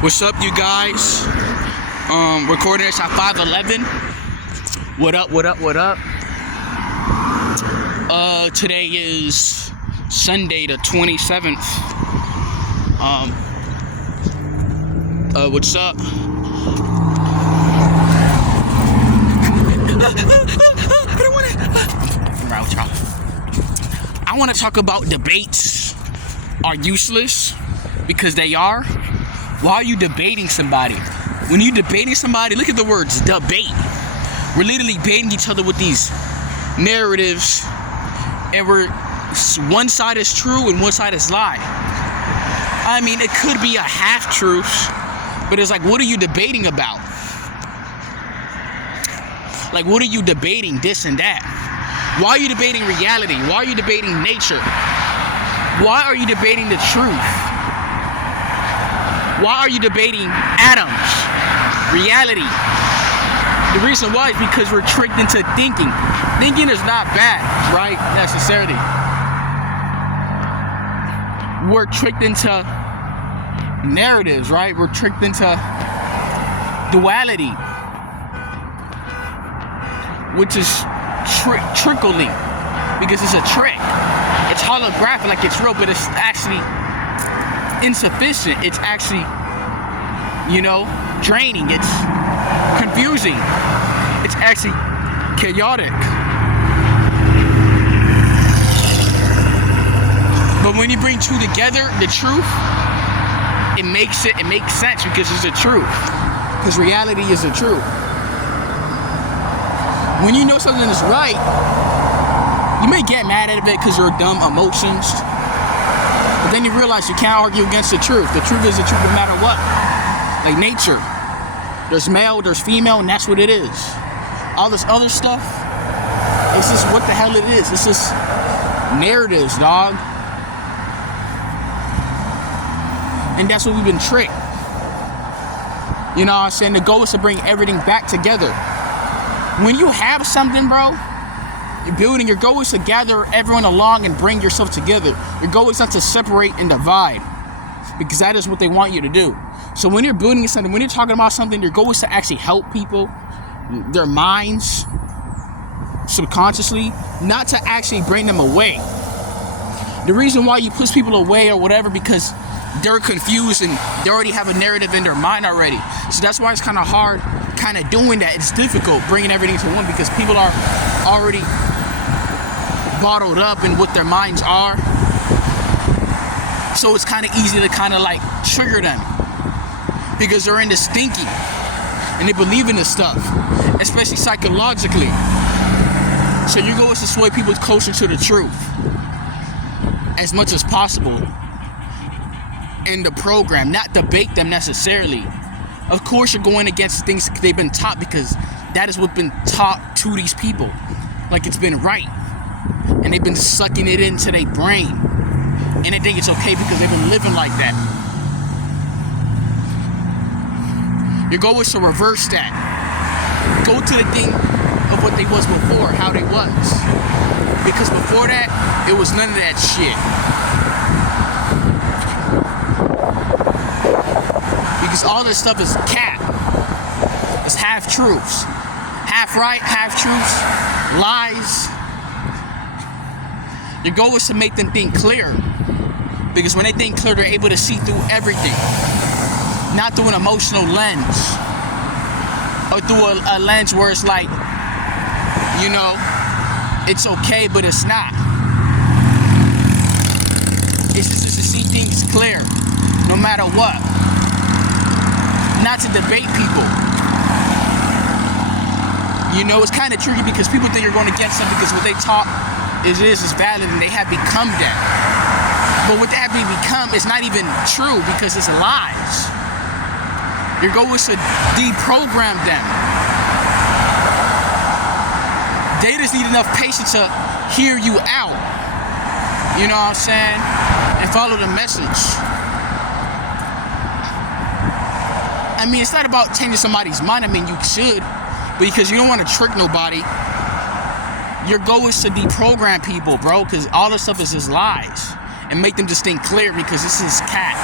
What's up, you guys? Recording this at 5:11. What up? Today is Sunday the 27th. What's up? I want to talk about debates are useless because they are. Why are you debating somebody? When you're debating somebody, look at the words debate. We're literally debating each other with these narratives, and one side is true and one side is lie. I mean, it could be a half truth, but it's like, what are you debating about? Like, what are you debating? This and that. Why are you debating reality? Why are you debating nature? Why are you debating the truth? Why are you debating atoms, reality? The reason why is because we're tricked into thinking. Thinking is not bad, right? Necessarily. We're tricked into narratives, right? We're tricked into duality, which is trickling, because it's a trick. It's holographic, like it's real, but it's actually insufficient. It's actually, draining. It's confusing. It's actually chaotic. But when you bring two together, the truth, it makes sense because it's the truth. Because reality is the truth. When you know something is right, you may get mad at it because you're dumb emotions. But then you realize you can't argue against the truth. The truth is the truth no matter what. Like nature. There's male, there's female, and that's what it is. All this other stuff, it's just what the hell it is. It's just narratives, dog. And that's what we've been tricked. You know what I'm saying? The goal is to bring everything back together. When you have something, bro, you're building, your goal is to gather everyone along and bring yourself together. Your goal is not to separate and divide, because that is what they want you to do. So when you're building something, when you're talking about something, your goal is to actually help people, their minds, subconsciously, not to actually bring them away. The reason why you push people away or whatever, because they're confused and they already have a narrative in their mind already. So that's why it's kind of hard kind of doing that. It's difficult bringing everything to one because people are already bottled up in what their minds are. So it's kind of easy to kind of like trigger them because they're in this thinking and they believe in this stuff, especially psychologically. So your goal is to sway people closer to the truth as much as possible in the program, not debate them necessarily. Of course, you're going against the things they've been taught because that is what's been taught to these people. Like it's been right. And they've been sucking it into their brain. And they think it's okay because they've been living like that. Your goal is to reverse that. Go to the thing of what they was before, how they was. Because before that, it was none of that shit. Because all this stuff is cap. It's half truths. Half right, half truths, lies. Your goal is to make them think clear. Because when they think clear, they're able to see through everything. Not through an emotional lens. Or through a lens where it's like, it's okay, but it's not. It's just to see things clear, no matter what. Not to debate people. It's kind of tricky because people think you're going against them because what they taught is valid and they have become that. But what they have become is not even true because it's lies. Your goal is to deprogram them. They just need enough patience to hear you out. You know what I'm saying? And follow the message. I mean, it's not about changing somebody's mind. I mean, you should, but because you don't want to trick nobody, your goal is to deprogram people, bro, because all this stuff is just lies. And make them just think clear because this is cat.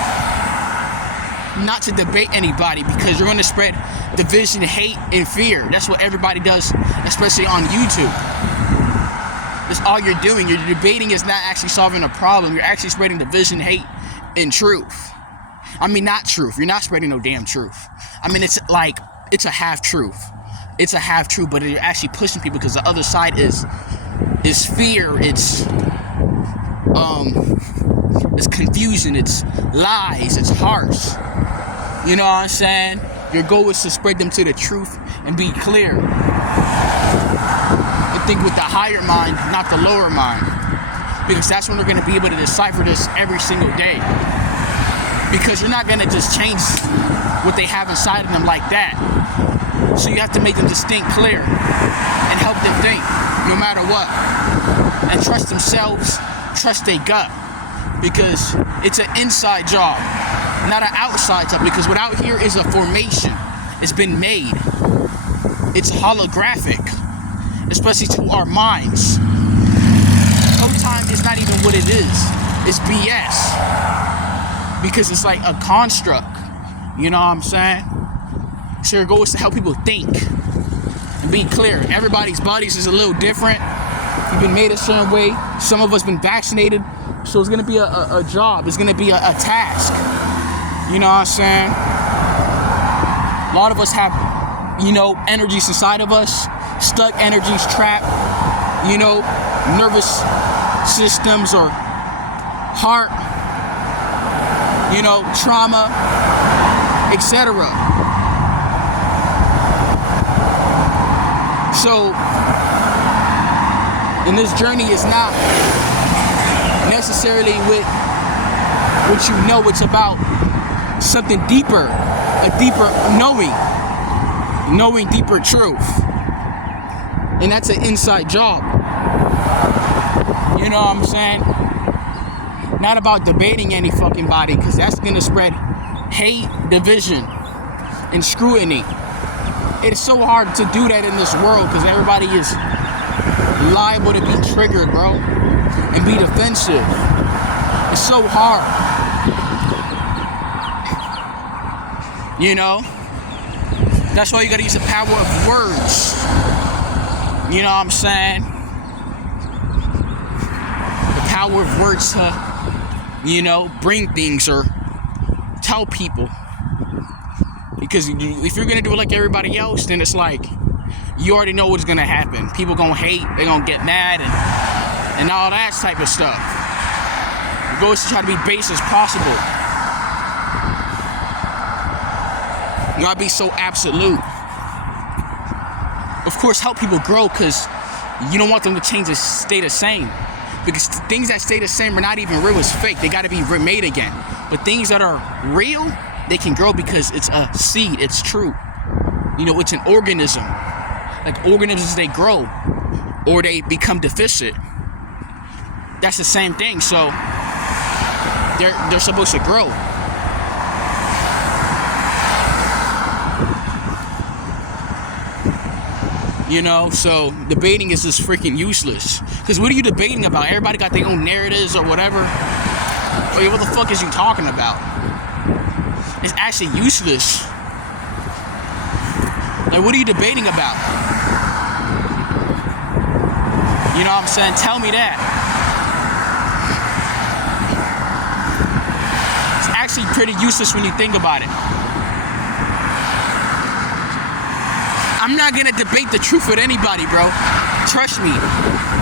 not to debate anybody, because you're going to spread division, hate, and fear. That's what everybody does, especially on YouTube. That's all you're doing. Your debating is not actually solving a problem. You're actually spreading division, hate, and truth. I mean, not truth. You're not spreading no damn truth. I mean, it's like, it's a half truth. It's a half truth, but you're actually pushing people, because the other side is fear. It's confusion. It's lies. It's harsh. You know what I'm saying? Your goal is to spread them to the truth and be clear. And think with the higher mind, not the lower mind. Because that's when we're going to be able to decipher this every single day. Because you're not going to just change what they have inside of them like that. So you have to make them just think clear and help them think no matter what. And trust themselves, trust their gut. Because it's an inside job, not an outside job. Because what out here is a formation. It's been made. It's holographic, especially to our minds. Sometimes it's not even what it is. It's BS. Because it's like a construct. You know what I'm saying? So your goal is to help people think and be clear. Everybody's bodies is a little different. You've been made a certain way. Some of us been vaccinated. So it's going to be a job. It's going to be a task. You know what I'm saying? A lot of us have, energies inside of us. Stuck energies, trapped, nervous systems or heart, trauma, etc. So, and this journey is not necessarily with what it's about something deeper, a deeper knowing deeper truth. And that's an inside job. You know what I'm saying? Not about debating any fucking body, because that's gonna spread hate, division, and scrutiny. It's so hard to do that in this world, because everybody is liable to be triggered, bro, and be defensive. It's so hard. That's why you gotta use the power of words. You know what I'm saying? The power of words to, bring things or tell people. Because if you're gonna do it like everybody else, then it's like, you already know what's gonna happen. People gonna hate, they're gonna get mad, and all that type of stuff. The goal is to try to be base as possible. You gotta be so absolute. Of course, help people grow, because you don't want them to change and stay the same. Because things that stay the same are not even real, it's fake. They gotta be remade again. But things that are real, they can grow because it's a seed, it's true. It's an organism. Like organisms, they grow or they become deficient. That's the same thing. So they're supposed to grow. So debating is just freaking useless. Because what are you debating about? Everybody got their own narratives or whatever. Wait, what the fuck is you talking about? It's actually useless. Like, what are you debating about? You know what I'm saying? Tell me that. It's actually pretty useless when you think about it. I'm not gonna debate the truth with anybody, bro. Trust me,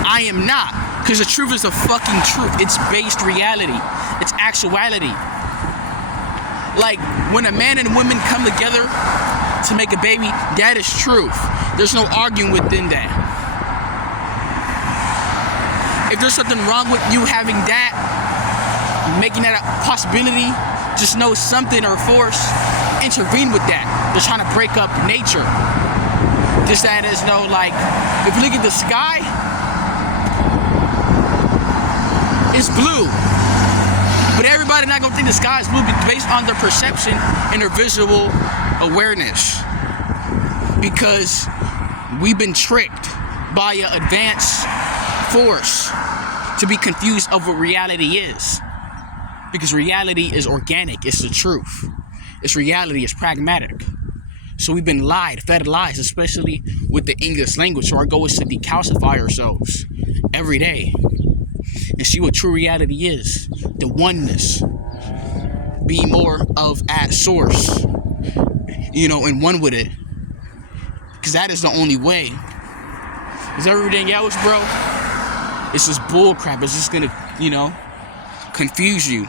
I am not. Because the truth is a fucking truth. It's based reality. It's actuality. Like, when a man and woman come together to make a baby, that is truth. There's no arguing within that. If there's something wrong with you having that, making that a possibility, just know something or force intervene with that. They're trying to break up nature. Just that there's no, like, if you look at the sky, it's blue. But everybody not gonna think the sky is blue based on their perception and their visual awareness. Because we've been tricked by an advanced force to be confused of what reality is. Because reality is organic, it's the truth. It's reality. It's pragmatic. So we've been fed lies, especially with the English language. So our goal is to decalcify ourselves every day and see what true reality is. The oneness. Be more of at source, and one with it. Because that is the only way. Because everything else, bro, it's just bull crap. It's just gonna, confuse you.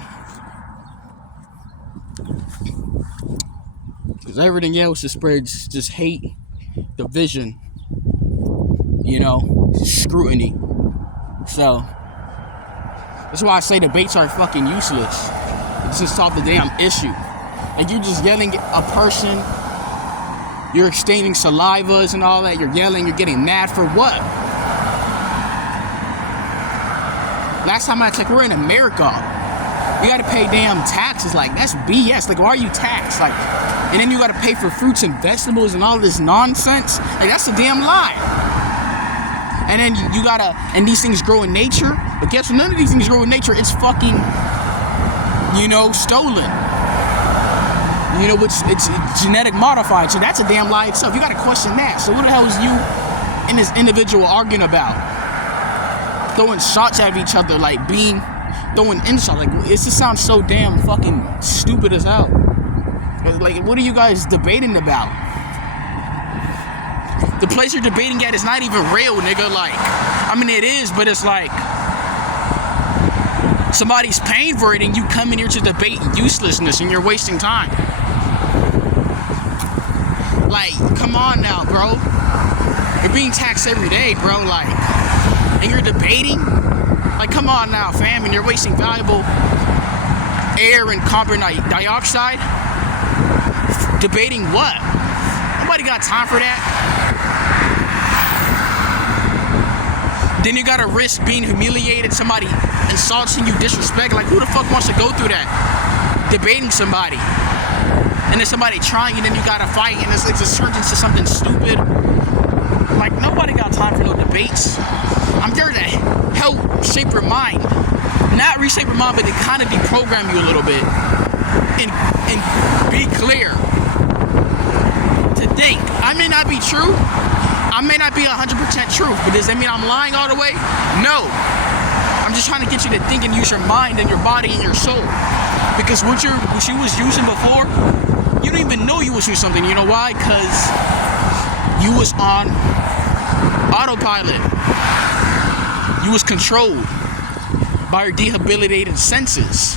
Because everything else just spreads just hate, division, scrutiny. So that's why I say debates are fucking useless. It's just solve the damn issue. Like, you're just yelling at a person, you're exchanging salivas and all that, you're yelling, you're getting mad for what? Last time I checked, we're in America. You gotta pay damn taxes. Like, that's BS. Like, why are you taxed? Like, and then you gotta pay for fruits and vegetables and all this nonsense. Like, that's a damn lie. And then you gotta, and these things grow in nature. But guess what? None of these things grow in nature. It's fucking, stolen. Which it's genetic modified. So that's a damn lie itself. You gotta question that. So what the hell is you and this individual arguing about? Throwing shots at each other, like throwing insults. Like, it just sounds so damn fucking stupid as hell. Like, what are you guys debating about? The place you're debating at is not even real, nigga. Like, I mean, it is, but it's like somebody's paying for it and you come in here to debate uselessness and you're wasting time. Like, come on now, bro. You're being taxed every day, bro. Like, and you're debating? Like, come on now, fam. And you're wasting valuable air and carbon dioxide? Debating what? Nobody got time for that. Then you gotta risk being humiliated, somebody insulting you, disrespect. Like, who the fuck wants to go through that? Debating somebody. And then somebody trying, and then you gotta fight, and it's just turned into something stupid. Like, nobody got time for no debates. I'm there to help shape your mind. Not reshape your mind, but to kind of deprogram you a little bit. And be clear. To think. I may not be true. I may not be 100% truth, but does that mean I'm lying all the way? No. I'm just trying to get you to think and use your mind and your body and your soul. Because what you was using before, you don't even know you was using something. You know why? Because you was on autopilot. You was controlled by your debilitated senses.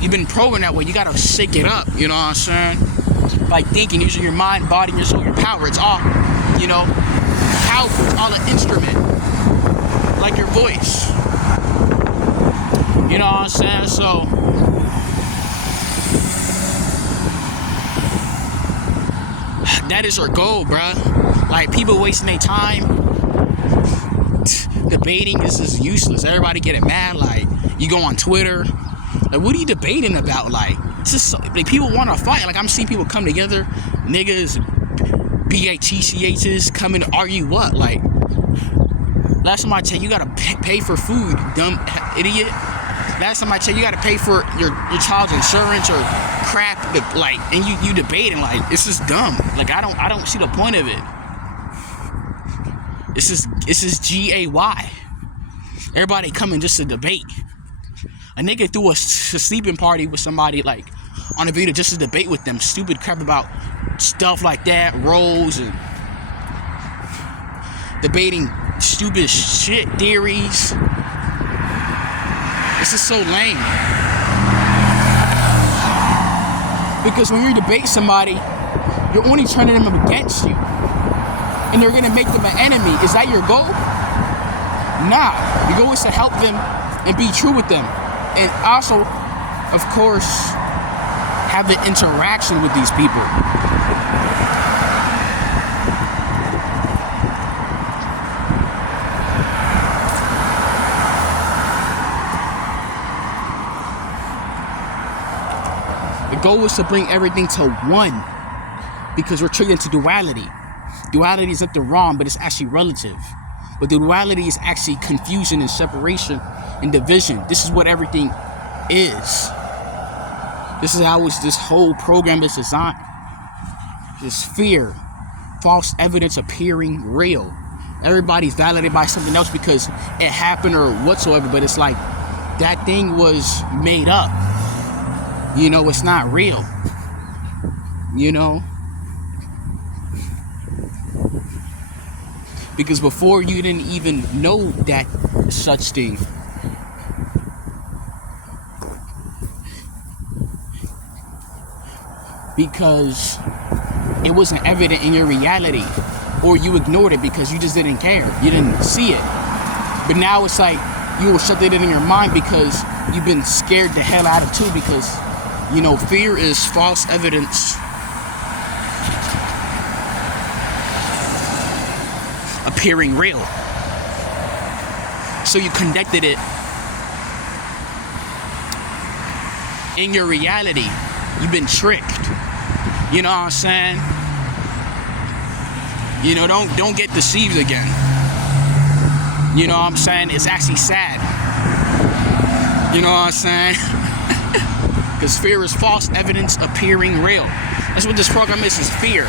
You've been programmed that way. You gotta shake it up, you know what I'm saying? By thinking, using your mind, body, your soul, your power. It's all, powerful. It's all an instrument. Like your voice. You know what I'm saying? So, that is our goal, bruh. Like, people wasting their time debating. This is useless. Everybody getting mad. Like, you go on Twitter. Like, what are you debating about? Like, it's just like, people want to fight. Like, I'm seeing people come together, niggas, BATCHs, come in to argue what? Like, last time I checked, you gotta pay for food, dumb idiot. Last time I checked, you gotta pay for your child's insurance or crap. Like, and you debating. Like, it's just dumb. Like, I don't see the point of it. This is GAY. Everybody coming just to debate. A nigga threw a sleeping party with somebody, like, on a video just to debate with them. Stupid crap about stuff like that, roles, and debating stupid shit theories. This is so lame. Because when you debate somebody, you're only turning them against you. And you're gonna make them an enemy. Is that your goal? Nah. Your goal is to help them and be true with them. And also, of course, have the interaction with these people. The goal is to bring everything to one, because we're triggered into duality. Duality is not the wrong, but it's actually relative. But the duality is actually confusion and separation and division. This is what everything is. This is how this whole program is designed. This fear, false evidence appearing real. Everybody's validated by something else because it happened or whatsoever, but it's like that thing was made up. You know, it's not real. You know? Because before you didn't even know that such thing. Because it wasn't evident in your reality, or you ignored it because you just didn't care. You didn't see it. But now it's like you will shut it in your mind because you've been scared the hell out of too, because, you know, fear is false evidence appearing real. So you connected it in your reality. You've been tricked. You know what I'm saying? You know, don't get deceived again. You know what I'm saying? It's actually sad. You know what I'm saying? Because fear is false evidence appearing real. That's what this program is fear.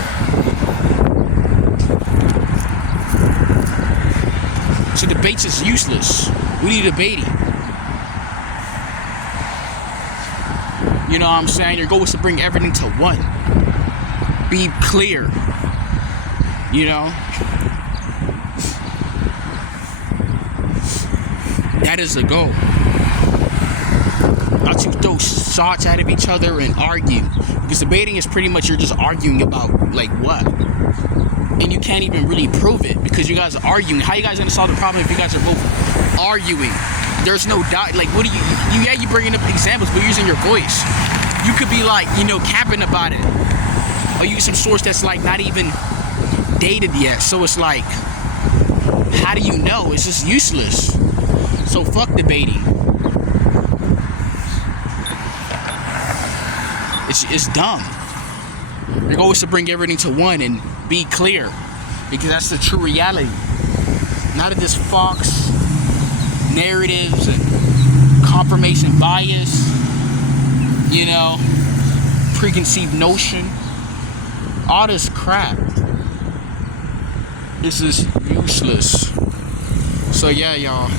So debates is useless. We need debating. You know what I'm saying? Your goal is to bring everything to one. Be clear. You know? That is the goal. Not to throw shots at each other and argue. Because debating is pretty much you're just arguing about, like, what? And you can't even really prove it because you guys are arguing. How you guys gonna solve the problem if you guys are both arguing? There's no doubt. Like, what do you bringing up examples, but using your voice. You could be like, you know, capping about it. Or use some source that's like not even dated yet. So it's like, how do you know? It's just useless. So fuck debating. It's dumb. Your goal is to bring everything to one and be clear, because that's the true reality. Not of this Fox narratives and confirmation bias, you know, preconceived notion, all this crap. This is useless. So yeah, y'all.